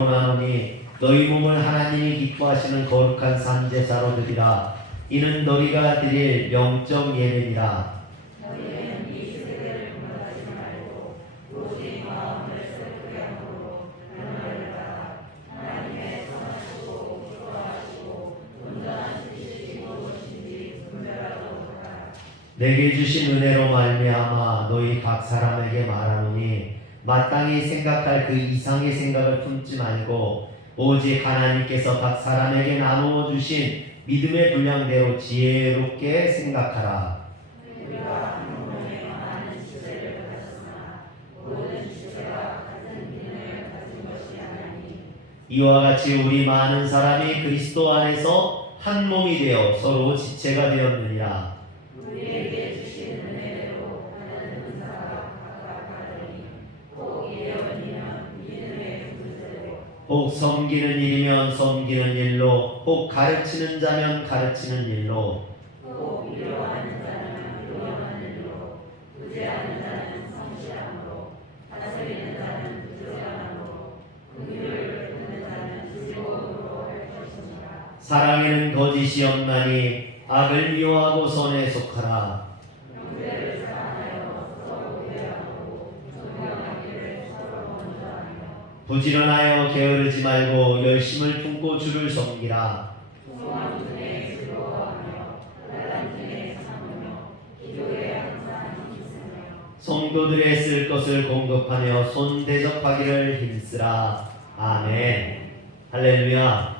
원하노니 너희 몸을 하나님이 기뻐하시는 거룩한 산제사로 드리라. 이는 너희가 드릴 영적 예배니라. 너희는 이 세대를 공격하지 말고 오직 마음을 슬프게 함으로 변화를 받아 하나님의 선하시고 기뻐하시고 온전한 뜻이 무엇인지 분별하도록 하라. 내게 주신 은혜로 말미암아 너희 각 사람에게 말하노니 마땅히 생각할 그 이상의 생각을 품지 말고 오직 하나님께서 각 사람에게 나누어 주신 믿음의 분량대로 지혜롭게 생각하라. 우리가 한 몸에 많은 지체를 가졌으나 모든 지체가 같은 믿음을 가진 것이 아니니 이와 같이 우리 많은 사람이 그리스도 안에서 한 몸이 되어 서로 지체가 되었느니라. 우리에게 주신 은혜대로 하는 은사가 각각 다르니 꼭 예언이면 믿음의 분수대로 혹 섬기는 일이면 섬기는 일로, 혹 가르치는 자면 가르치는 일로, 꼭 위로하는 자는 위로하는 일로 구제하는 자는 성실함으로 다스리는 자는 부지런함으로 긍휼을 베푸는 자는 즐거움으로 할 것이니라. 사랑에는 거짓이 없나니 악을 미워하고 선에 속하라. 형제를 사랑하여 서로 우애하고 존경하기를 서로 먼저하며 부지런하여 게으르지 말고 열심을 품고 주를 섬기라. 소망 중에 즐거워하며 환난 중에 참으며 기도에 항상 힘쓰며 성도들의 쓸 것을 공급하며 손 대접하기를 힘쓰라. 아멘. 할렐루야.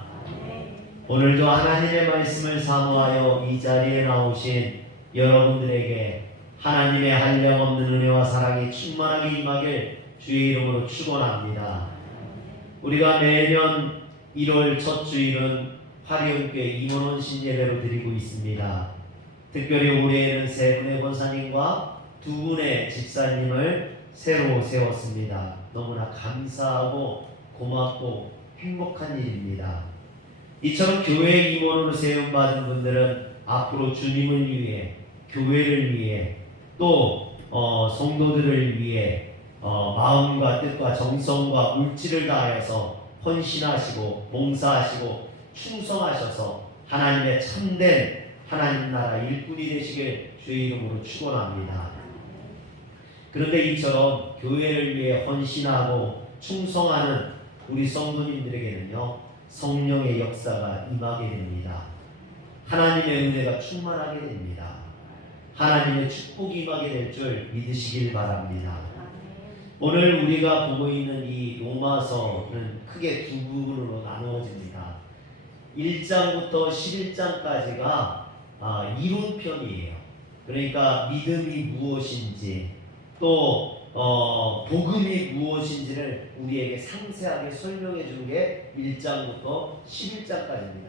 오늘도 하나님의 말씀을 사모하여 이 자리에 나오신 여러분들에게 하나님의 한량없는 은혜와 사랑이 충만하게 임하길 주의 이름으로 축원합니다. 우리가 매년 1월 첫 주일은 화려교회 임원원 신예배로 드리고 있습니다. 특별히 올해에는 세 분의 권사님과 두 분의 집사님을 새로 세웠습니다. 너무나 감사하고 고맙고 행복한 일입니다. 이처럼 교회 임원으로 세움받은 분들은 앞으로 주님을 위해, 교회를 위해, 또 성도들을 위해 마음과 뜻과 정성과 물질을 다하여서 헌신하시고 봉사하시고 충성하셔서 하나님의 참된 하나님 나라 일꾼이 되시길 주의 이름으로 축원합니다. 그런데 이처럼 교회를 위해 헌신하고 충성하는 우리 성도님들에게는요, 성령의 역사가 임하게 됩니다. 하나님의 은혜가 충만하게 됩니다. 하나님의 축복이 임하게 될 줄 믿으시길 바랍니다. 오늘 우리가 보고 있는 이 로마서는 크게 두 부분으로 나누어집니다. 1장부터 11장까지가 이론편이에요. 그러니까 믿음이 무엇인지 또 복음이 무엇인지를 우리에게 상세하게 설명해 준 게 1장부터 11장까지입니다.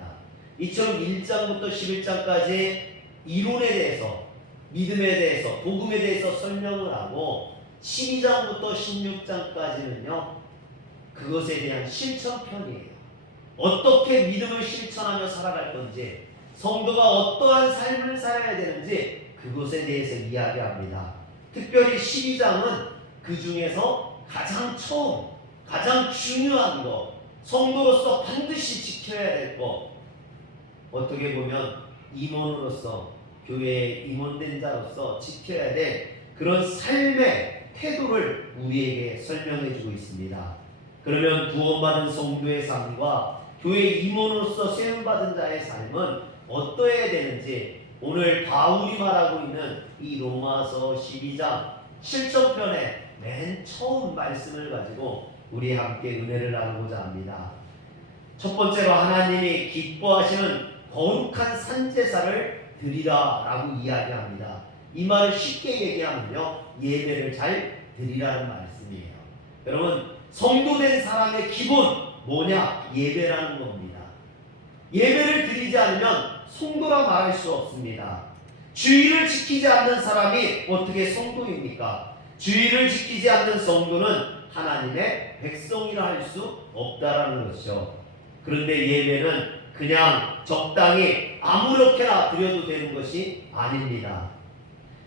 이처럼 1장부터 11장까지 이론에 대해서, 믿음에 대해서, 복음에 대해서 설명을 하고 12장부터 16장까지는요, 그것에 대한 실천편이에요. 어떻게 믿음을 실천하며 살아갈 건지, 성도가 어떠한 삶을 살아야 되는지 그것에 대해서 이야기합니다. 특별히 12장은 그 중에서 가장 처음, 가장 중요한 것, 성도로서 반드시 지켜야 될 것, 어떻게 보면 임원으로서, 교회에 임원된 자로서 지켜야 될 그런 삶의 태도를 우리에게 설명해 주고 있습니다. 그러면 구원받은 성도의 삶과 교회 임원으로서 세움받은 자의 삶은 어떠해야 되는지 오늘 바울이 말하고 있는 이 로마서 12장 실천편의 맨 처음 말씀을 가지고 우리 함께 은혜를 나누고자 합니다. 첫 번째로 하나님이 기뻐하시는 거룩한 산제사를 드리라 라고 이야기합니다. 이 말을 쉽게 얘기하면요, 예배를 잘 드리라는 말씀이에요. 여러분, 성도된 사람의 기본 뭐냐? 예배라는 겁니다. 예배를 드리지 않으면 성도라 말할 수 없습니다. 주의를 지키지 않는 사람이 어떻게 성도입니까? 주의를 지키지 않는 성도는 하나님의 백성이라 할 수 없다라는 것이죠. 그런데 예배는 그냥 적당히 아무렇게나 드려도 되는 것이 아닙니다.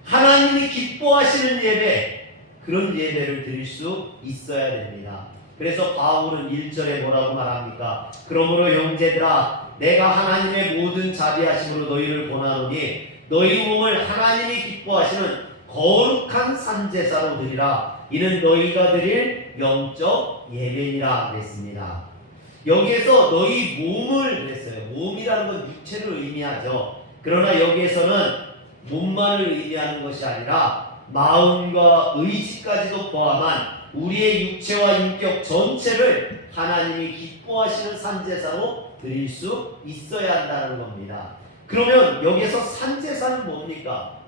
하나님이 기뻐하시는 예배, 그런 예배를 드릴 수 있어야 됩니다. 그래서 바울은 1절에 뭐라고 말합니까? 그러므로 형제들아 내가 하나님의 모든 자비하심으로 너희를 권하노니 너희 몸을 하나님이 기뻐하시는 거룩한 산제사로 드리라. 이는 너희가 드릴 영적 예배니라 그랬습니다. 여기에서 너희 몸을 그랬어요. 몸이라는 건 육체를 의미하죠. 그러나 여기에서는 몸만을 의미하는 것이 아니라 마음과 의지까지도 포함한 우리의 육체와 인격 전체를 하나님이 기뻐하시는 산제사로 드릴 수 있어야 한다는 겁니다. 그러면 여기에서 산제사는 뭡니까?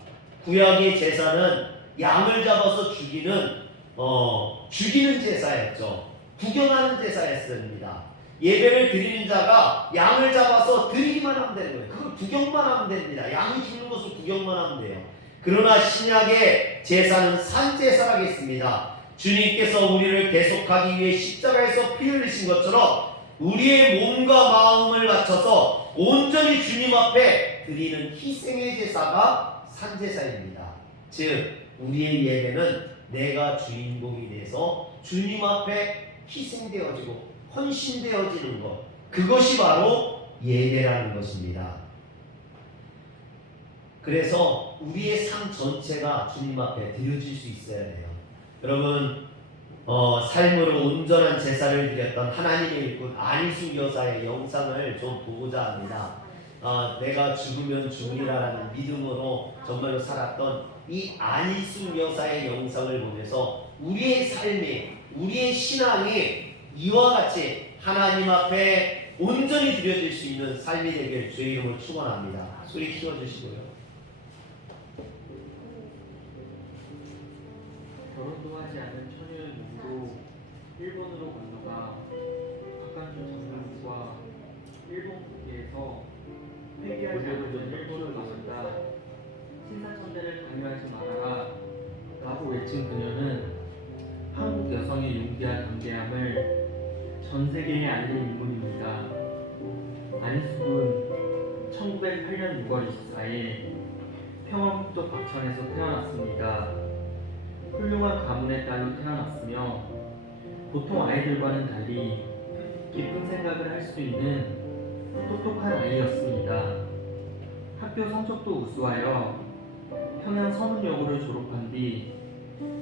구약의 제사는 양을 잡아서 죽이는 제사였죠. 구경하는 제사였습니다. 예배를 드리는 자가 양을 잡아서 드리기만 하면 되는 거예요. 그걸 구경만 하면 됩니다. 양이 죽는 것을 구경만 하면 돼요. 그러나 신약의 제사는 산제사라겠습니다. 주님께서 우리를 대속하기 위해 십자가에서 피 흘리신 것처럼 우리의 몸과 마음을 바쳐서 온전히 주님 앞에 드리는 희생의 제사가 산제사입니다. 즉 우리의 예배는 내가 주인공이 돼서 주님 앞에 희생되어지고 헌신되어지는 것, 그것이 바로 예배라는 것입니다. 그래서 우리의 삶 전체가 주님 앞에 드려질 수 있어야 돼요. 여러분 삶으로 온전한 제사를 드렸던 하나님의 일꾼 안희숙 여사의 영상을 좀 보고자 합니다. 내가 죽으면 죽으리라는 믿음으로 정말로 살았던 이 안희숙 여사의 영상을 보면서 우리의 삶이, 우리의 신앙이 이와 같이 하나님 앞에 온전히 드려질 수 있는 삶이 되길 주의 이름으로 축원합니다. 소리 키워주시고요. 결혼도 하지 않은 처녀님도 일본으로 건너가 박간준 장군과 일본 국기에서 회개하지 않는 일본을 나간다. 신사참배를 강요하지 말아라 라고 외친 그녀는 한국 여성의 용기와 담대함을 전 세계에 알린 인물입니다. 안희숙은 1908년 6월 24일 평안북도 박천에서 태어났습니다. 훌륭한 가문의 딸로 태어났으며 보통 아이들과는 달리 깊은 생각을 할 수 있는 똑똑한 아이였습니다. 학교 성적도 우수하여 평양 서문여고를 졸업한 뒤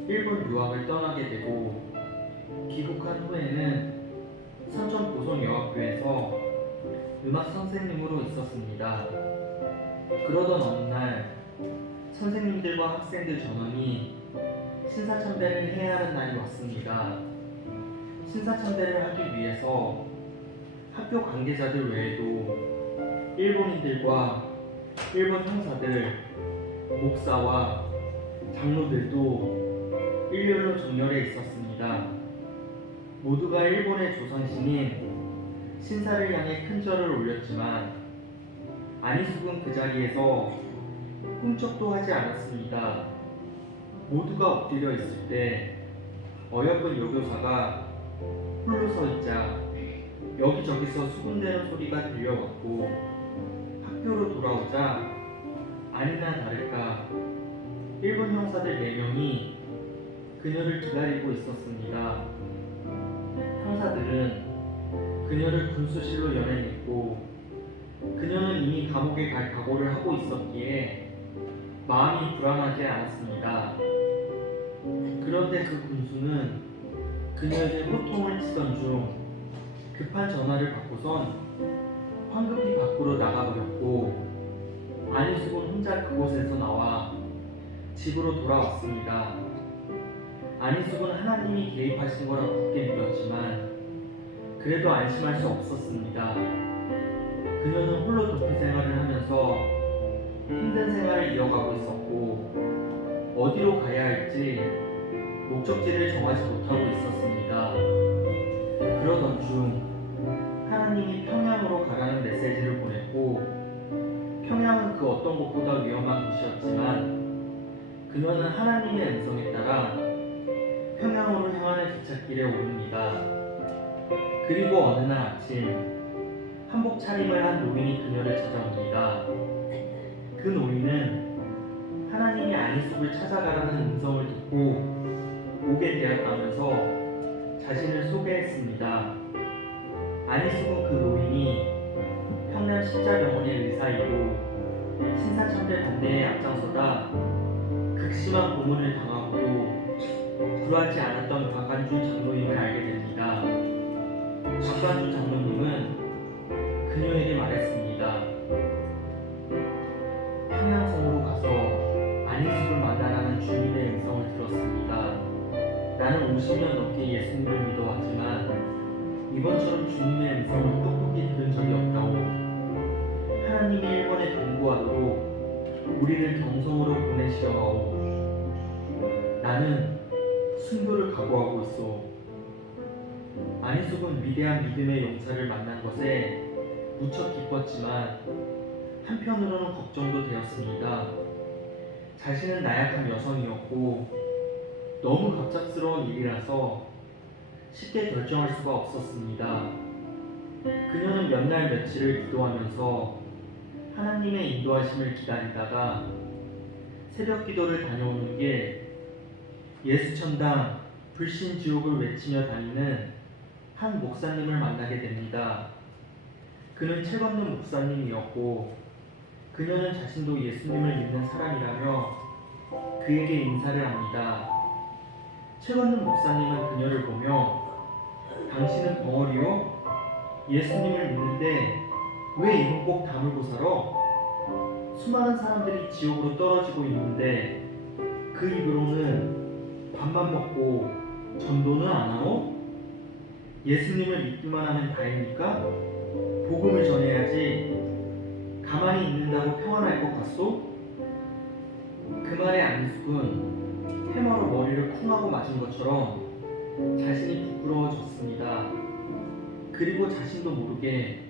일본 유학을 떠나게 되고 귀국한 후에는 선전 보성여학교에서 음악 선생님으로 있었습니다. 그러던 어느 날 선생님들과 학생들 전원이 신사참배를 해야 하는 날이 왔습니다. 신사참배를 하기 위해서 학교 관계자들 외에도 일본인들과 일본 형사들, 목사와 장로들도 일렬로 정렬해 있었습니다. 모두가 일본의 조상신인 신사를 향해 큰 절을 올렸지만 안희숙은 그 자리에서 꿈쩍도 하지 않았습니다. 모두가 엎드려 있을 때 어여쁜 여교사가 홀로 서 있자 여기저기서 수군대는 소리가 들려왔고 학교로 돌아오자 아니나 다를까 일본 형사들 4명이 그녀를 기다리고 있었습니다. 형사들은 그녀를 군수실로 연행했고 그녀는 이미 감옥에 갈 각오를 하고 있었기에 마음이 불안하지 않았습니다. 그런데 그 군수는 그녀에게 호통을 치던 중 급한 전화를 받고선 황급히 밖으로 나가버렸고 안희숙은 혼자 그곳에서 나와 집으로 돌아왔습니다. 안희숙은 하나님이 개입하신 거라 굳게 믿었지만 그래도 안심할 수 없었습니다. 그녀는 홀로 도피 생활을 하면서 힘든 생활을 이어가고 있었고 어디로 가야 할지 목적지를 정하지 못하고 있었습니다. 그러던 중 하나님이 평양으로 가라는 메시지를 보냈고 평양은 그 어떤 곳보다 위험한 곳이었지만 그녀는 하나님의 음성에 따라 평양으로 향하는 기찻길에 오릅니다. 그리고 어느 날 아침 한복 차림을 한 노인이 그녀를 찾아옵니다. 그 노인은 하나님이 안희숙을 찾아가라는 음성을 듣고 오게 되었다면서 자신을 소개했습니다. 안희숙은 그 노인이 평양 십자병원의 의사이고 신사참배 반대에 앞장서다 극심한 고문을 당하고도 굴하지 않았던 박관준 장로님을 알게 됩니다. 박관준 장로님은 그녀에게 말했습니다. 평양성으로 가서 안희숙을 만나라는 주님의 음성을 들었습니다. 나는 50년 넘게 예수님을 믿어왔지만 이번처럼 주님의 음성을 똑똑히 들은 적이 없다고. 하나님이 일본에 동구하도록 우리를 경성으로 보내시려 하오. 나는 순교를 각오하고 있어. 안희숙은 위대한 믿음의 용사를 만난 것에 무척 기뻤지만 한편으로는 걱정도 되었습니다. 자신은 나약한 여성이었고 너무 갑작스러운 일이라서 쉽게 결정할 수가 없었습니다. 그녀는 몇 날 며칠을 기도하면서 하나님의 인도하심을 기다리다가 새벽 기도를 다녀오는 길 예수천당 불신지옥을 외치며 다니는 한 목사님을 만나게 됩니다. 그는 책 없는 목사님이었고 그녀는 자신도 예수님을 믿는 사람이라며 그에게 인사를 합니다. 책 없는 목사님은 그녀를 보며 당신은 벙어리요? 예수님을 믿는데 왜 입은 꼭 다물고 살아? 수많은 사람들이 지옥으로 떨어지고 있는데 그 입으로는 밥만 먹고 전도는 안 하오? 예수님을 믿기만 하면 다입니까? 복음을 전해야지 가만히 있는다고 평안할 것 같소? 그 말에 안희숙은 해마로 머리를 쿵하고 맞은 것처럼 자신이 부끄러워졌습니다. 그리고 자신도 모르게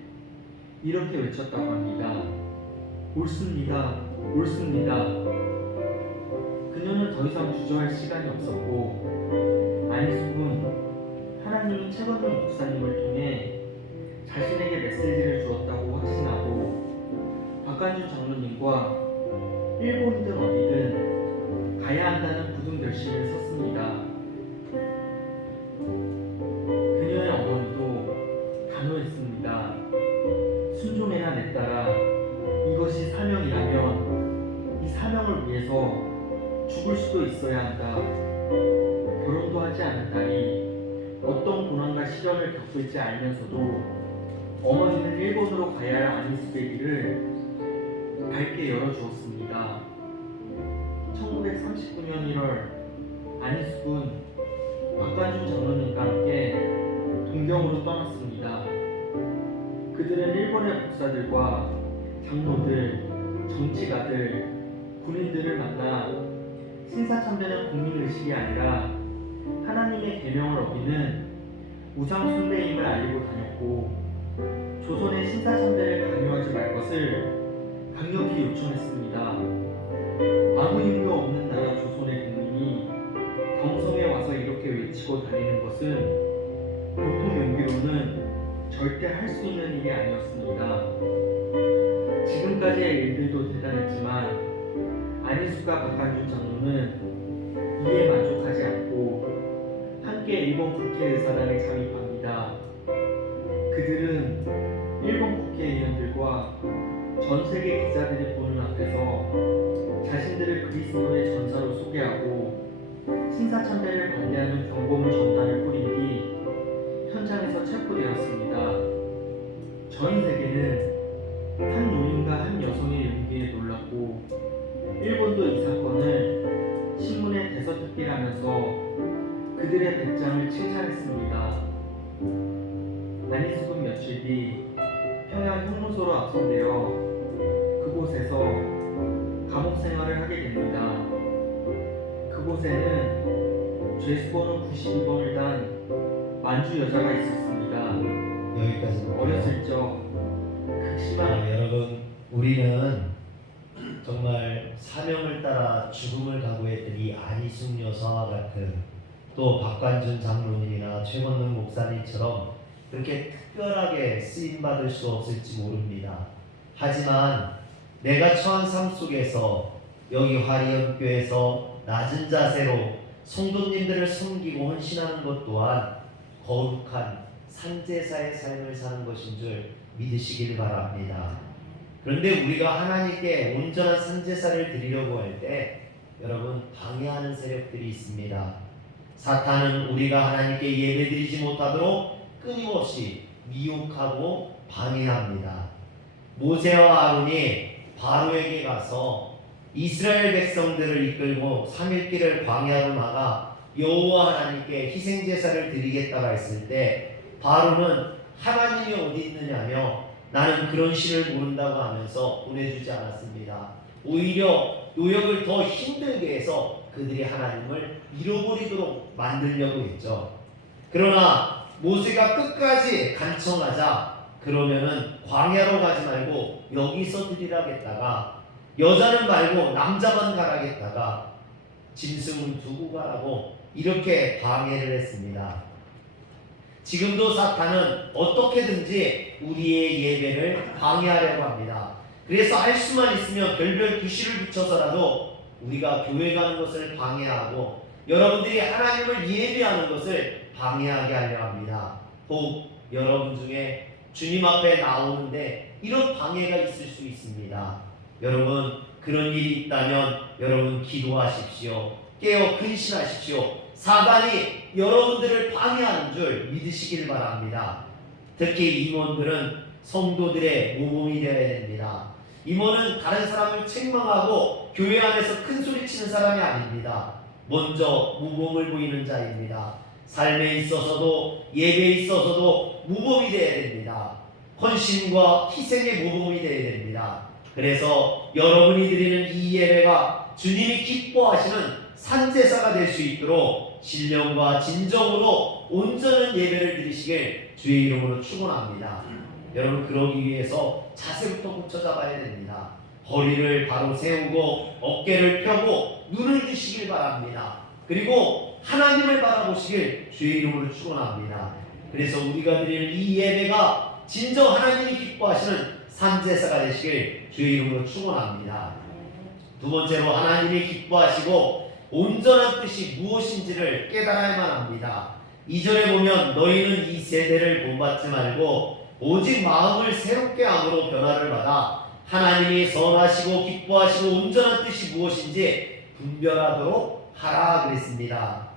이렇게 외쳤다고 합니다. 옳습니다. 옳습니다. 그녀는 더 이상 주저할 시간이 없었고 안희숙은 하나님이 책 없는 목사님을 통해 자신에게 메시지를 주었다고 확신하고 박관준 장로님과 일본이든 어디든 가야 한다는 굳은 결심을 섰습니다. 그녀의 어머니도 단호했습니다. 순종해야 내 딸아. 이것이 사명이라면 이 사명을 위해서 죽을 수도 있어야 한다. 결혼도 하지 않은 딸이 어떤 고난과 시련을 겪을지 알면서도 어머니는 일본으로 가야 할 안희숙의 길을 밝게 열어주었습니다. 1939년 1월 안희숙은 박관준 장로님과 함께 동경으로 떠났습니다. 그들은 일본의 목사들과 장로들, 정치가들, 군인들을 만나 신사참배는 국민의식이 아니라 하나님의 계명을 어기는 우상 숭배임을 알리고 다녔고 조선의 신사참배를 강요하지 말 것을 강력히 요청했습니다. 아무 힘도 없는 나라 조선의 국민이 경성에 와서 이렇게 외치고 다니는 것은 보통 용기로는 절대 할 수 있는 일이 아니었습니다. 지금까지의 일들도 대단했지만 안희숙과 박관준 장로는 이에 만족하지 않고 함께 일본 국회의사당에 잠입합니다. 그들은 일본 국회의원들과 전 세계 기자들이 보는 앞에서 자신들을 그리스도의 전사로 소개하고 신사참배를 반대하는 경고문 전단을 뿌린 뒤 현장에서 체포되었습니다. 전 세계는 한 노인과 한 여성의 용기에 놀랐고 일본도 이 사건을 신문에 대서특필하면서 그들의 배짱을 칭찬했습니다. 안희숙은 며칠 뒤 평양 형무소로 압송되어 그곳에서 감옥 생활을 하게 됩니다. 그곳에는 죄수번호 92번을 단 만주 여자가 있었습니다. 여기까지. 어렸을 적 극심한 여러분, 우리는 정말 사명을 따라 죽음을 각오했던 이 안희숙 여사와 같은 또 박관준 장로님이나 최건능 목사님처럼 그렇게 특별하게 쓰임받을 수 없을지 모릅니다. 하지만 내가 처한 삶 속에서 여기 화리연교에서 낮은 자세로 성도님들을 섬기고 헌신하는 것 또한 거룩한 산제사의 삶을 사는 것인 줄 믿으시길 바랍니다. 그런데 우리가 하나님께 온전한 산제사를 드리려고 할 때 여러분 방해하는 세력들이 있습니다. 사탄은 우리가 하나님께 예배드리지 못하도록 끊임없이 미혹하고 방해합니다. 모세와 아론이 바로에게 가서 이스라엘 백성들을 이끌고 3일길을 광야로 나가 여호와 하나님께 희생제사를 드리겠다고 했을 때 바로는 하나님이 어디 있느냐며 나는 그런 신을 모른다고 하면서 보내주지 않았습니다. 오히려 노역을 더 힘들게 해서 그들이 하나님을 잃어버리도록 만들려고 했죠. 그러나 모세가 끝까지 간청하자 그러면은 광야로 가지 말고 여기서 드리라겠다가 여자는 말고 남자만 가라겠다가 짐승은 두고 가라고 이렇게 방해를 했습니다. 지금도 사탄은 어떻게든지 우리의 예배를 방해하려고 합니다. 그래서 할 수만 있으면 별별 구실을 붙여서라도 우리가 교회 가는 것을 방해하고 여러분들이 하나님을 예배하는 것을 방해하게 하려 합니다. 혹 여러분 중에 주님 앞에 나오는데 이런 방해가 있을 수 있습니다. 여러분 그런 일이 있다면 여러분 기도하십시오. 깨어 근신하십시오. 사단이 여러분들을 방해하는 줄 믿으시길 바랍니다. 특히 임원들은 성도들의 모범이 되어야 됩니다. 임원은 다른 사람을 책망하고 교회 안에서 큰 소리 치는 사람이 아닙니다. 먼저 모범을 보이는 자입니다. 삶에 있어서도 예배에 있어서도 모범이 되어야 됩니다. 헌신과 희생의 모범이 되어야 됩니다. 그래서 여러분이 드리는 이 예배가 주님이 기뻐하시는 산제사가 될 수 있도록 신령과 진정으로 온전한 예배를 드리시길 주의 이름으로 축원합니다. 여러분 그러기 위해서 자세부터 고쳐 잡아야 됩니다. 허리를 바로 세우고 어깨를 펴고 눈을 뜨시길 바랍니다. 그리고 하나님을 바라보시길 주의 이름으로 축원합니다. 그래서 우리가 드리는 이 예배가 진정 하나님이 기뻐하시는 산제사가 되시길 주의 이름으로 축원합니다. 두 번째로 하나님이 기뻐하시고 온전한 뜻이 무엇인지를 깨달아야만 합니다. 2절에 보면 너희는 이 세대를 본받지 말고 오직 마음을 새롭게 함으로 변화를 받아 하나님이 선하시고 기뻐하시고 온전한 뜻이 무엇인지 분별하도록 하라 그랬습니다.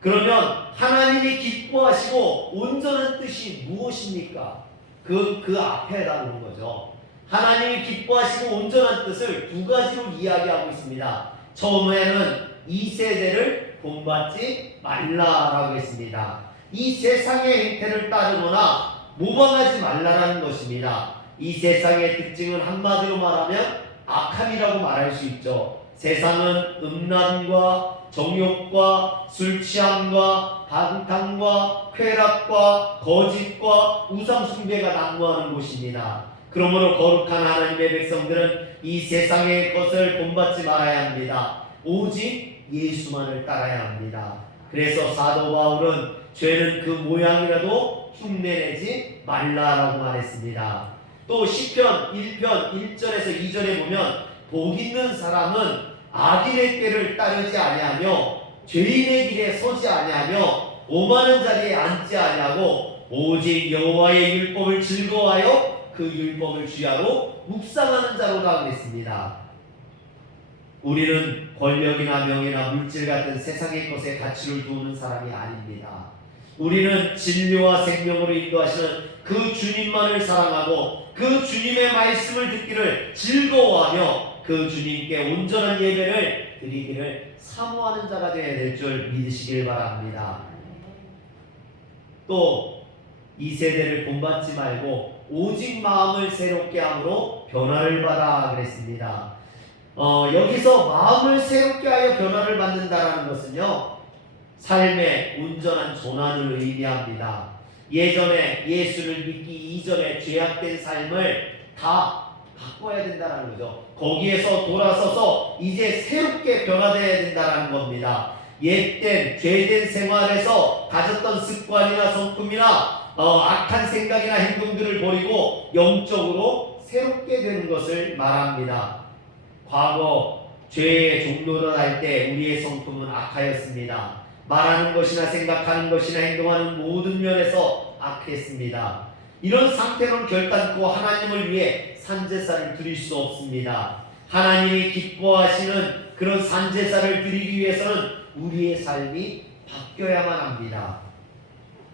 그러면 하나님이 기뻐하시고 온전한 뜻이 무엇입니까? 그 앞에다 보는 거죠. 하나님이 기뻐하시고 온전한 뜻을 두 가지로 이야기하고 있습니다. 처음에는 이 세대를 본받지 말라라고 했습니다. 이 세상의 행태를 따르거나 모방하지 말라라는 것입니다. 이 세상의 특징은 한마디로 말하면 악함이라고 말할 수 있죠. 세상은 음란과 정욕과 술취함과 방탕과 쾌락과 거짓과 우상숭배가 난무하는 곳입니다. 그러므로 거룩한 하나님의 백성들은 이 세상의 것을 본받지 말아야 합니다. 오직 예수만을 따라야 합니다. 그래서 사도 바울은 죄는 그 모양이라도 흉내내지 말라라고 말했습니다. 또 시편 1편 1절에서 2절에 보면 복 있는 사람은 악인의 꾀를 따르지 아니하며 죄인의 길에 서지 아니하며 오만한 자리에 앉지 아니하고 오직 여호와의 율법을 즐거워하여 그 율법을 주야로 묵상하는 자로다 그랬습니다. 우리는 권력이나 명예나 물질 같은 세상의 것에 가치를 두는 사람이 아닙니다. 우리는 진리와 생명으로 인도하시는 그 주님만을 사랑하고 그 주님의 말씀을 듣기를 즐거워하며 그 주님께 온전한 예배를 드리기를 사모하는 자가 되어야 될 줄 믿으시길 바랍니다. 또 이 세대를 본받지 말고 오직 마음을 새롭게 함으로 변화를 받아 그랬습니다. 여기서 마음을 새롭게 하여 변화를 받는다라는 것은요, 삶의 온전한 전환을 의미합니다. 예전에 예수를 믿기 이전에 죄악된 삶을 다 바꿔야 된다는 거죠. 거기에서 돌아서서 이제 새롭게 변화되어야 된다는 겁니다. 옛된 죄된 생활에서 가졌던 습관이나 성품이나 악한 생각이나 행동들을 버리고 영적으로 새롭게 되는 것을 말합니다. 과거 죄의 종노릇 할 때 우리의 성품은 악하였습니다. 말하는 것이나 생각하는 것이나 행동하는 모든 면에서 악했습니다. 이런 상태로는 결단코 하나님을 위해 산제사를 드릴 수 없습니다. 하나님이 기뻐하시는 그런 산제사를 드리기 위해서는 우리의 삶이 바뀌어야만 합니다.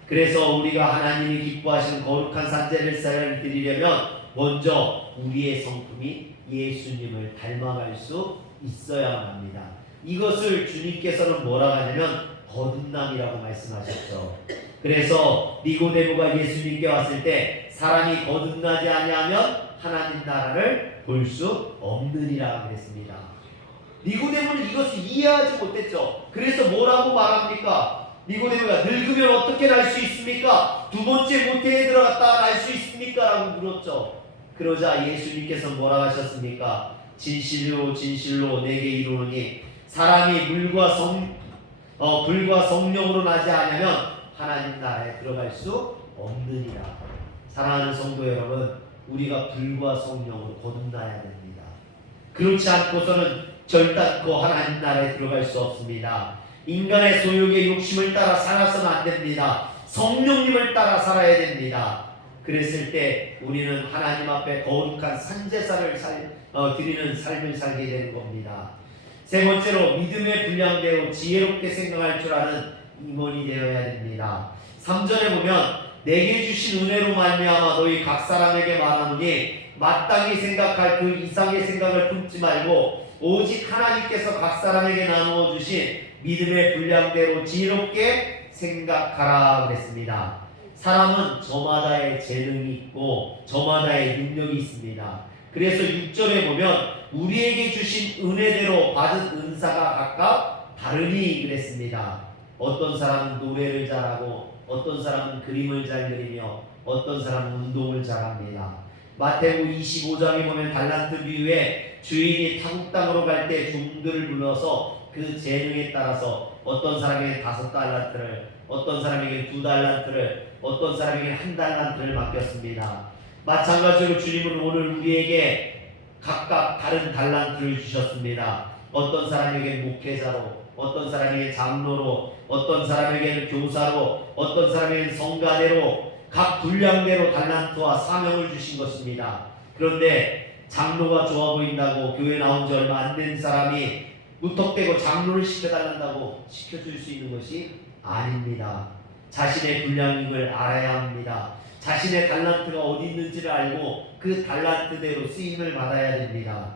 그래서 우리가 하나님이 기뻐하시는 거룩한 산제사를 드리려면 먼저 우리의 성품이 예수님을 닮아갈 수 있어야만 합니다. 이것을 주님께서는 뭐라고 하냐면 거듭남이라고 말씀하셨죠. 그래서 니고데모가 예수님께 왔을 때 사람이 거듭나지 아니하면 하나님 나라를 볼 수 없느니라 그랬습니다. 니고데모는 이것을 이해하지 못했죠. 그래서 뭐라고 말합니까? 니고데모가 늙으면 어떻게 날 수 있습니까? 두 번째 모태에 들어갔다 날 수 있습니까? 라고 물었죠. 그러자 예수님께서 뭐라고 하셨습니까? 진실로 진실로 내게 이르노니 사람이 불과 성령으로 나지 않으면 하나님 나라에 들어갈 수 없느니라. 사랑하는 성도 여러분, 우리가 불과 성령으로 거듭나야 됩니다. 그렇지 않고서는 결단코 하나님 나라에 들어갈 수 없습니다. 인간의 소욕의 욕심을 따라 살아서는 안 됩니다. 성령님을 따라 살아야 됩니다. 그랬을 때 우리는 하나님 앞에 거룩한 산제사를 드리는 삶을 살게 되는 겁니다. 세 번째로 믿음의 분량대로 지혜롭게 생각할 줄 아는 임원이 되어야 됩니다. 3절에 보면 내게 주신 은혜로 말미암아 너희 각 사람에게 말하노니 마땅히 생각할 그 이상의 생각을 품지 말고 오직 하나님께서 각 사람에게 나누어 주신 믿음의 분량대로 지혜롭게 생각하라 그랬습니다. 사람은 저마다의 재능이 있고 저마다의 능력이 있습니다. 그래서 6절에 보면 우리에게 주신 은혜대로 받은 은사가 각각 다르니 그랬습니다. 어떤 사람은 노래를 잘하고 어떤 사람은 그림을 잘 그리며 어떤 사람은 운동을 잘합니다. 마태복음 25장에 보면 달란트 비유에 주인이 타국 땅으로 갈 때 종들을 불러서 그 재능에 따라서 어떤 사람에게 5달란트를, 어떤 사람에게 2달란트를, 어떤 어떤 사람에게 1달란트를 맡겼습니다. 마찬가지로 주님은 오늘 우리에게 각각 다른 달란트를 주셨습니다. 어떤 사람에게 목회자로, 어떤 사람에게 장로로, 어떤 사람에게는 교사로, 어떤 사람에게는 성가대로 각 분량대로 달란트와 사명을 주신 것입니다. 그런데 장로가 좋아 보인다고 교회 나온 지 얼마 안 된 사람이 무턱대고 장로를 시켜달란다고 시켜줄 수 있는 것이 아닙니다. 자신의 분량임을 알아야 합니다. 자신의 달란트가 어디 있는지를 알고 그 달란트대로 쓰임을 받아야 됩니다.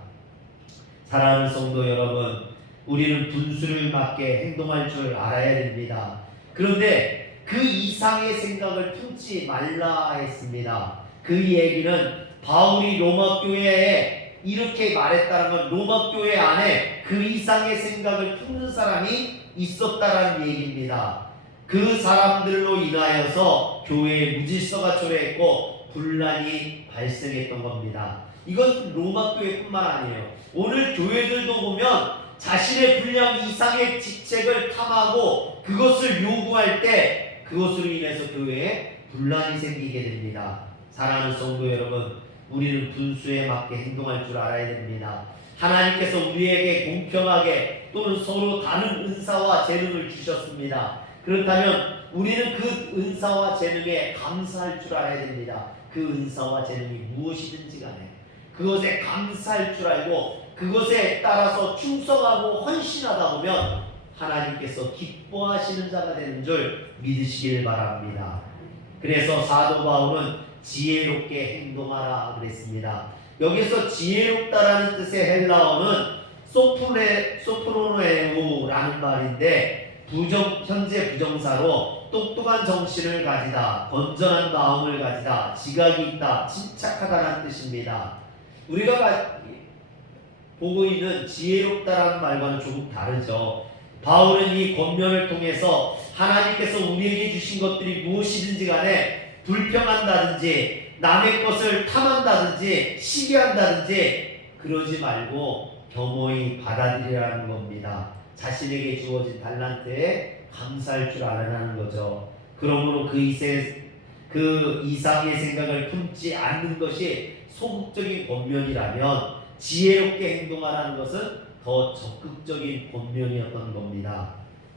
사랑하는 성도 여러분, 우리는 분수를 맞게 행동할 줄 알아야 됩니다. 그런데 그 이상의 생각을 품지 말라 했습니다. 그 얘기는 바울이 로마 교회에 이렇게 말했다는 건 로마 교회 안에 그 이상의 생각을 품는 사람이 있었다라는 얘기입니다. 그 사람들로 인하여서 교회에 무질서가 초래했고 분란이 발생했던 겁니다. 이건 로마 교회뿐만 아니에요. 오늘 교회들도 보면 자신의 분량 이상의 직책을 탐하고 그것을 요구할 때 그것으로 인해서 교회에 분란이 생기게 됩니다. 사랑하는 성도 여러분, 우리는 분수에 맞게 행동할 줄 알아야 됩니다. 하나님께서 우리에게 공평하게 또는 서로 다른 은사와 재능을 주셨습니다. 그렇다면 우리는 그 은사와 재능에 감사할 줄 알아야 됩니다. 그 은사와 재능이 무엇이든지 간에 그것에 감사할 줄 알고 그것에 따라서 충성하고 헌신하다 보면 하나님께서 기뻐하시는 자가 되는 줄 믿으시길 바랍니다. 그래서 사도 바울은 지혜롭게 행동하라 그랬습니다. 여기서 지혜롭다라는 뜻의 헬라어는 소프로노에우라는 말인데 현재 부정사로 똑똑한 정신을 가지다, 건전한 마음을 가지다, 지각이 있다, 침착하다라는 뜻입니다. 우리가 보고 있는 지혜롭다라는 말과는 조금 다르죠. 바울은 이 권면을 통해서 하나님께서 우리에게 주신 것들이 무엇이든지 간에 불평한다든지 남의 것을 탐한다든지 시기한다든지 그러지 말고 겸허히 받아들이라는 겁니다. 자신에게 주어진 달란트에 감사할 줄 알아라는 거죠. 그러므로 그 이상의 생각을 품지 않는 것이 소극적인 권면이라면 지혜롭게 행동하라는 것은 더 적극적인 권면이었던 겁니다.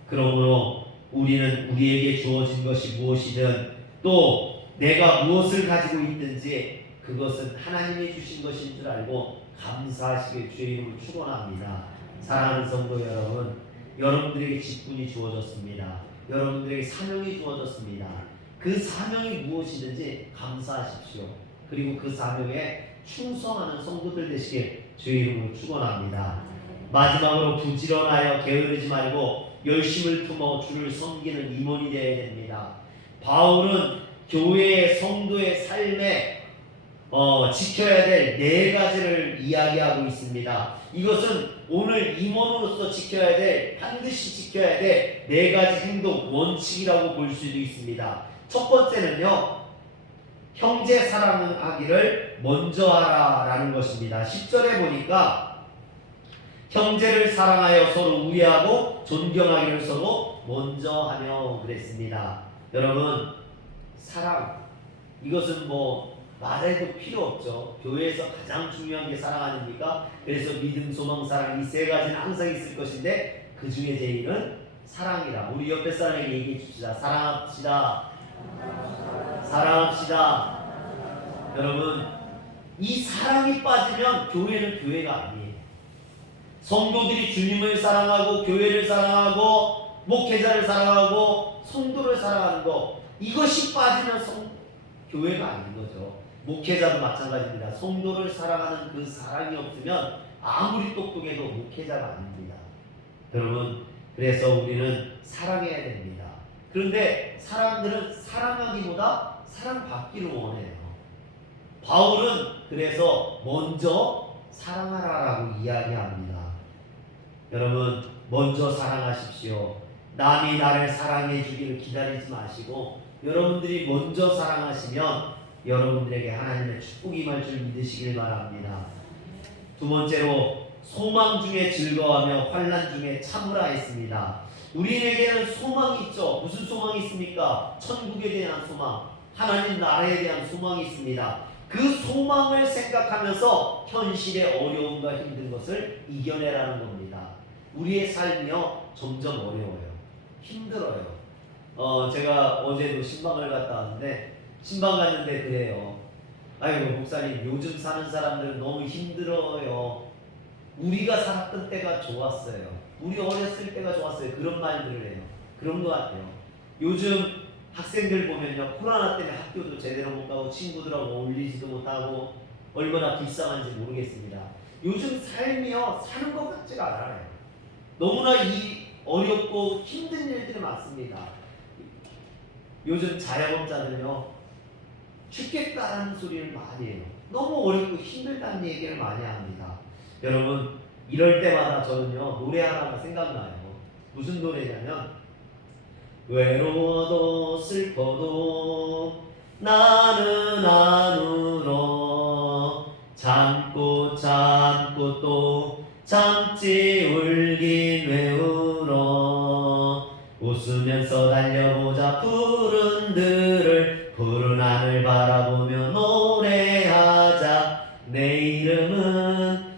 그러므로 우리는 우리에게 주어진 것이 무엇이든 또 내가 무엇을 가지고 있든지 그것은 하나님이 주신 것인 줄 알고 감사하시길 주의 이름으로 축원합니다. 사랑하는 성도 여러분, 여러분들에게 직분이 주어졌습니다. 여러분들에게 사명이 주어졌습니다. 그 사명이 무엇이든지 감사하십시오. 그리고 그 사명에 충성하는 성도들 되시길 주의 이름으로 축원합니다. 마지막으로 부지런하여 게으르지 말고 열심을 품어 주를 섬기는 임원이 되어야 됩니다. 바울은 교회의 성도의 삶에 지켜야 될 네 가지를 이야기하고 있습니다. 이것은 오늘 임원으로서 지켜야 될, 반드시 지켜야 될 네 가지 행동 원칙이라고 볼 수도 있습니다. 첫 번째는요, 형제 사랑하기를 먼저 하라라는 것입니다. 10절에 보니까 형제를 사랑하여 서로 우애하고 존경하기를 서로 먼저 하며 그랬습니다. 여러분, 사랑, 이것은 뭐 말해도 필요 없죠. 교회에서 가장 중요한 게 사랑 아닙니까? 그래서 믿음, 소망, 사랑 이 세 가지는 항상 있을 것인데 그 중에 제일은 사랑이라. 우리 옆에 사람에게 얘기해 줍시다. 사랑합시다. 사랑합시다. 여러분, 이 사랑이 빠지면 교회는 교회가 아니에요. 성도들이 주님을 사랑하고 교회를 사랑하고 목회자를 사랑하고 성도를 사랑하는 것, 이것이 빠지면 교회가 아닌 거죠. 목회자도 마찬가지입니다. 성도를 사랑하는 그 사랑이 없으면 아무리 똑똑해도 목회자가 아닙니다. 여러분, 그래서 우리는 사랑해야 됩니다. 그런데 사람들은 사랑하기보다 사랑받기를 원해요. 바울은 그래서 먼저 사랑하라라고 이야기합니다. 여러분, 먼저 사랑하십시오. 남이 나를 사랑해 주기를 기다리지 마시고 여러분들이 먼저 사랑하시면 여러분들에게 하나님의 축복이 임할 줄 믿으시길 바랍니다. 두 번째로, 소망 중에 즐거워하며 환난 중에 참으라 했습니다. 우리에게는 소망이 있죠. 무슨 소망이 있습니까? 천국에 대한 소망, 하나님 나라에 대한 소망이 있습니다. 그 소망을 생각하면서 현실의 어려움과 힘든 것을 이겨내라는 겁니다. 우리의 삶이요, 점점 어려워요. 힘들어요. 제가 어제도 신방을 갔다 왔는데, 신방 갔는데 그래요. 아이고 목사님, 요즘 사는 사람들은 너무 힘들어요. 우리가 살았던 때가 좋았어요. 우리 어렸을 때가 좋았어요. 그런 말들을 해요. 그런 것 같아요. 요즘 학생들 보면요, 코로나 때문에 학교도 제대로 못 가고 친구들하고 어울리지도 못하고 얼마나 불쌍한지 모르겠습니다. 요즘 삶이요, 사는 것 같지가 않아요. 너무나 어렵고 힘든 일들이 많습니다. 요즘 자영업자들요, 죽겠다는 소리를 많이 해요. 너무 어렵고 힘들다는 얘기를 많이 합니다. 여러분, 이럴 때마다 저는요, 노래 하나가 생각나요. 무슨 노래냐면, 외로워도 슬퍼도 나는 안 울어, 참고 참고 또 참지 울긴 왜 울어, 웃으면서 달려보자 푸른 들을, 푸른 하늘 바라보며 노래하자. 내 이름은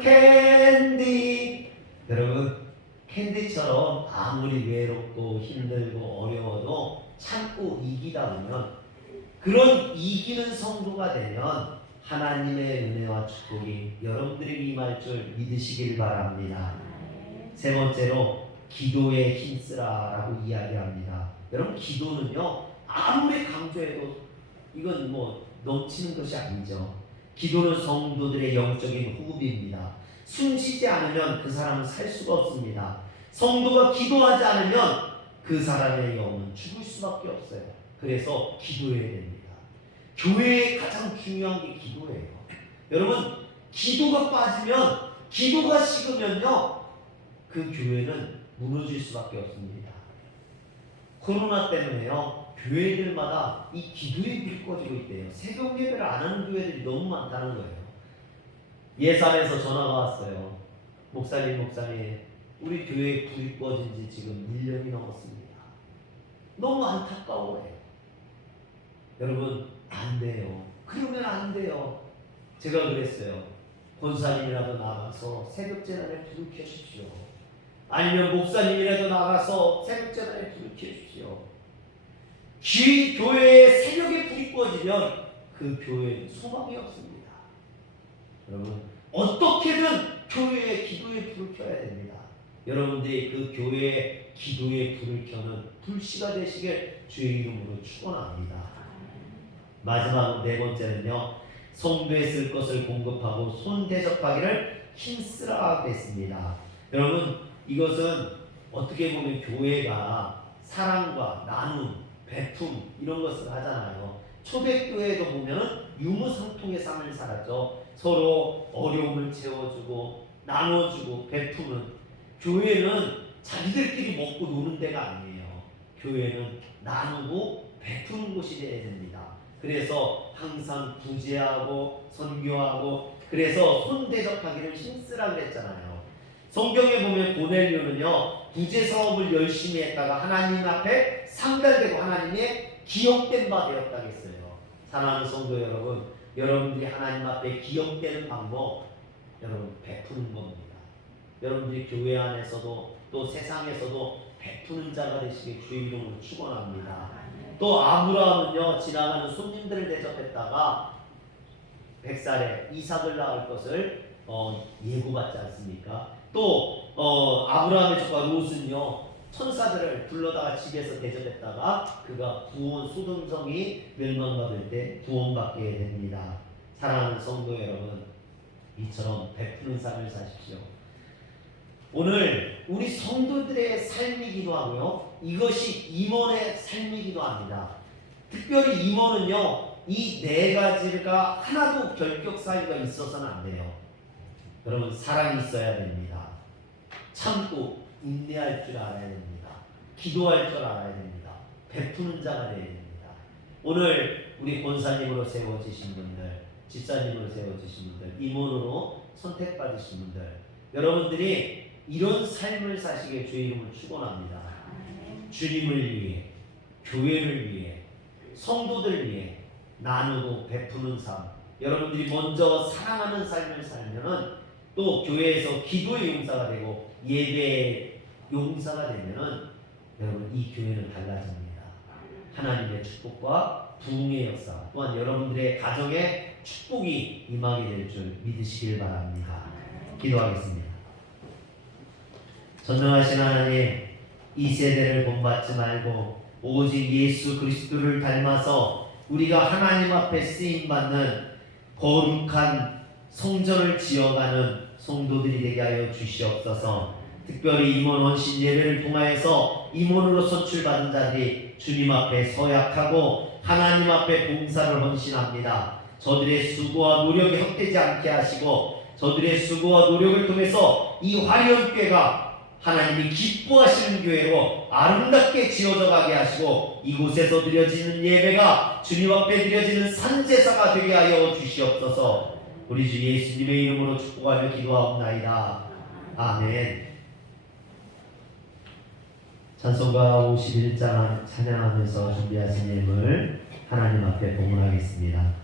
캔디. 여러분, 캔디처럼 아무리 외롭고 힘들고 어려워도 참고 이기다 보면, 그런 이기는 성도가 되면 하나님의 은혜와 축복이 여러분들에게 임할 줄 믿으시길 바랍니다. 세 번째로, 기도에 힘쓰라라고 이야기합니다. 여러분, 기도는요, 아무리 강조해도 이건 뭐 넘치는 것이 아니죠. 기도는 성도들의 영적인 호흡입니다. 숨쉬지 않으면 그 사람은 살 수가 없습니다. 성도가 기도하지 않으면 그 사람의 영은 죽을 수밖에 없어요. 그래서 기도해야 됩니다. 교회의 가장 중요한 게 기도예요. 여러분, 기도가 빠지면, 기도가 식으면요, 그 교회는 무너질 수밖에 없습니다. 코로나 때문에요, 교회들마다 이 기도의 불이 꺼지고 있대요. 새벽 예배를 안 하는 교회들이 너무 많다는 거예요. 예산에서 전화가 왔어요. 목사님, 우리 교회에 불이 꺼진 지 지금 1년이 넘었습니다. 너무 안타까워요. 여러분, 안 돼요. 그러면 안 돼요. 제가 그랬어요. 권사님이라도 나가서 새벽 재단에 불을 켜십시오. 아니면 목사님이라도 나가서 새벽전에 불을 켜주십시오. 교회에 새벽에 불이 꺼지면 그 교회는 소망이 없습니다. 여러분, 어떻게든 교회의 기도에 불을 켜야 됩니다. 여러분들이 그 교회의 기도에 불을 켜는 불씨가 되시길 주의 이름으로 축원합니다. 마지막 네 번째는요, 성도에 쓸 것을 공급하고 손 대접하기를 힘쓰라 하겠습니다. 여러분, 이것은 어떻게 보면 교회가 사랑과 나눔, 베품 이런 것을 하잖아요. 초대교회도 보면은 유무상통의 삶을 살았죠. 서로 어려움을 채워주고 나눠주고 베푸는. 교회는 자기들끼리 먹고 노는 데가 아니에요. 교회는 나누고 베푸는 곳이 되어야 됩니다. 그래서 항상 구제하고 선교하고, 그래서 손 대접하기를 힘쓰라 그랬잖아요. 성경에 보면 고넬료는요, 구제 사업을 열심히 했다가 하나님 앞에 상달되고 하나님의 기억된 바 되었다고 했어요. 사랑하는 성도 여러분, 여러분들이 하나님 앞에 기억되는 방법, 여러분 베푸는 겁니다. 여러분들이 교회 안에서도 또 세상에서도 베푸는 자가 되시길 주의 이름으로 축원합니다. 또 아브라함은요, 지나가는 손님들을 대접했다가 100살에 이삭을 낳을 것을 예고받지 않습니까? 또 아브라함의 조카 롯은요, 천사들을 불러다가 집에서 대접했다가 그가 구원, 소돔성이 멸망받을 때 구원받게 됩니다. 사랑하는 성도 여러분, 이처럼 베푸는 삶을 사십시오. 오늘 우리 성도들의 삶이기도 하고요, 이것이 임원의 삶이기도 합니다. 특별히 임원은요, 이 네 가지가 하나도 결격 사유가 있어서는 안 돼요. 여러분, 사랑이 있어야 됩니다. 참고 인내할 줄 알아야 됩니다. 기도할 줄 알아야 됩니다. 베푸는 자가 되어야 됩니다. 오늘 우리 권사님으로 세워지신 분들, 집사님으로 세워지신 분들, 임원으로 선택받으신 분들, 여러분들이 이런 삶을 사시기에 주의 이름을 축원합니다. 주님을 위해, 교회를 위해, 성도들 위해 나누고 베푸는 삶, 여러분들이 먼저 사랑하는 삶을 살면은 또 교회에서 기도의 용사가 되고 예배의 용사가 되면은 여러분 이 교회는 달라집니다. 하나님의 축복과 부흥의 역사, 또한 여러분들의 가정에 축복이 임하게 될 줄 믿으시길 바랍니다. 기도하겠습니다. 전능하신 하나님, 이 세대를 본받지 말고 오직 예수 그리스도를 닮아서 우리가 하나님 앞에 쓰임받는 거룩한 성전을 지어가는 성도들이 되게 하여 주시옵소서. 특별히 임원 원신 예배를 통하여서 임원으로 선출받은 자들이 주님 앞에 서약하고 하나님 앞에 봉사를 헌신합니다. 저들의 수고와 노력이 헛되지 않게 하시고, 저들의 수고와 노력을 통해서 이 화려교회가 하나님이 기뻐하시는 교회로 아름답게 지어져 가게 하시고, 이곳에서 드려지는 예배가 주님 앞에 드려지는 산제사가 되게 하여 주시옵소서. 우리 주 예수님의 이름으로 축복하며 기도하옵나이다. 아멘. 찬송가 51장 찬양하면서 준비하신 예물 하나님 앞에 봉헌하겠습니다.